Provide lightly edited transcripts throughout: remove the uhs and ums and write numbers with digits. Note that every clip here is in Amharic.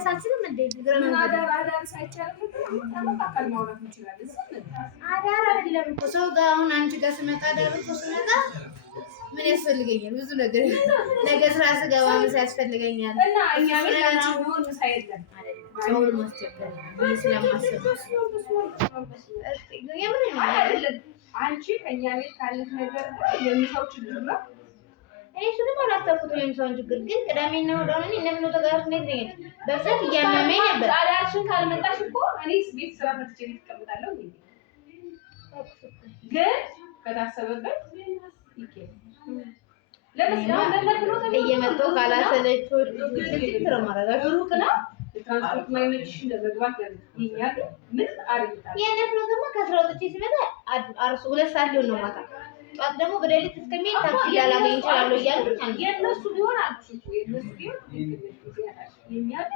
መመለሳችንም እንዴ ግረም አዳር ሳይቻል ተመጣጣል ማውራት እንችላለን። አዳር አይደለም እኮ ሰው ጋር አሁን አንቺ ጋር ስመጣ አዳር እኮ ስመጣ ምን ያስፈልገኛል? ብዙ ነገር ነገ ስራ ስገባ ምሳ ያስፈልገኛል እና እኛ ምን ሆነ ሳይደለም ሰው ማስቸገር ስለማስብ አንቺ ከኛ ቤት ካለች ነገር የሚሰው ችግር ነው። እኔ ስለማ አላስተውኩትም የሚሰውን ችግር ግን ቅዳሜና እሑድ አሁን እነምን ነው ተጋር ነግረኛል። በብዛት እያመመኝ ነበር። አዳርሽን ካልመጣሽ እኮ እኔስ ቤት ስራ ፈትቼ ተቀምጣለሁ እንዴ? ግን ከታሰበበት ይኬድ ለምን እየመጣሁ ካላሰለችው ትክክል ማረጋጋ ሩቅ ነው። ትራንስፖርት ማይመችሽ እንደዘግባት ይኛል ምን አርግታ የነፍሮ ደግሞ ከስራውጥቼ ሲመጣ አርሱ 2 ሰዓት ሊሆን ነው ማታ ጧት ደግሞ በሌሊት እስከሚሄድ ታክሲ ላላገኝ ይችላል ይያልኩኝ የነሱ ቢሆን አጥፉ የነሱ ቢሆን ይኛል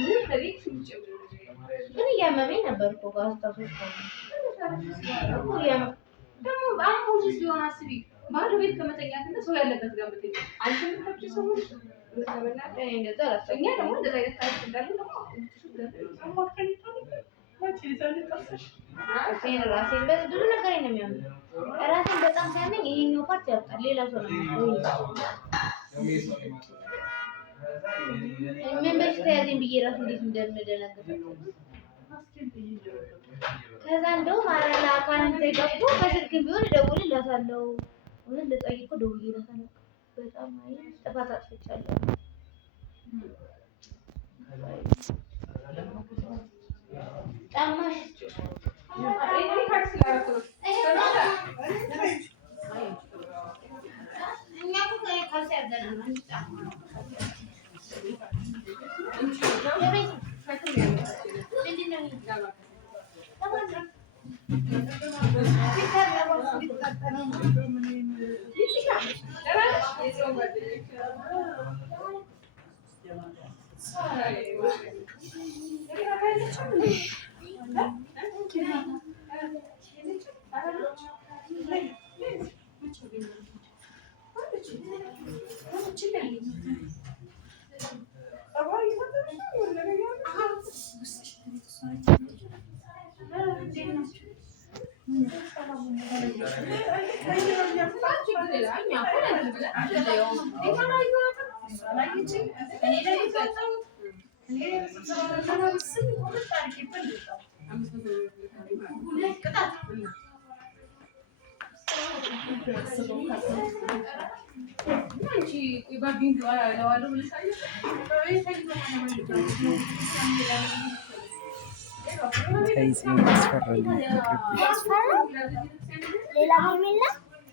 ምን ከቤት ውጭ ግን ያመመኝ ነበር እኮ ጋስታሶች ነው ደግሞ አሁን ሲሆን አስቢ ባዶ ቤት ከመተኛትና ሰው ያለበት ጋር መተኛ አንቺም ከብጭ ሰዎች ወሰበላቀ እንደዛ አላሰኛ ደግሞ እንደዛ አይነት ታሪክ እንዳለ ደግሞ ራሴን ብዙ ነገር ነው የሚያምነው ራሴን በጣም ሲያመኝ ይሄኛው ፓርት ያውቃል ሌላ ሰው ነው ምን በሽታ ያዘኝ ብዬ ራሱ እንዴት እንደምደነግጥ ከዛ እንደው ማራላ ካንተ ገብቶ በስልክ ቢሆን እደውልላታለሁ ወለ ለጠይቆ ደውዬላታለሁ በጣም አይ ጥፋት አጥፍቻለሁ ጣማሽ እኔ ታክሲ ላረኩ እኛ እኮ ካልሲ ያደረና አንቺ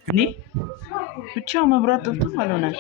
እኔ ብቻ መብራት ጠፍቶ ማለት ነው።